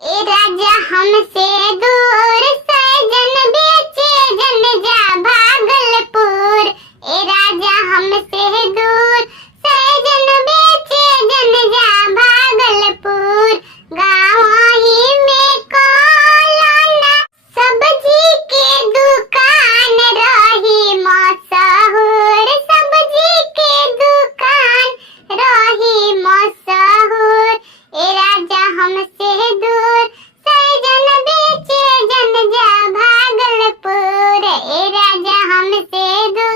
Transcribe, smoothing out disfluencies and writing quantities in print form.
ए राजा हमसे दूर सजन बेचे जन जा भागलपुर। ए राजा हमसे दूर सजन बेचे जन जा भागलपुर। गाँव ही में कोलाना सब्जी के दुकान रही मशहूर। सब्जी के दुकान रही मशहूर। ए राजा हमसे दूर सजन बेचे जन जा भागलपुर। ए राजा हमसे दूर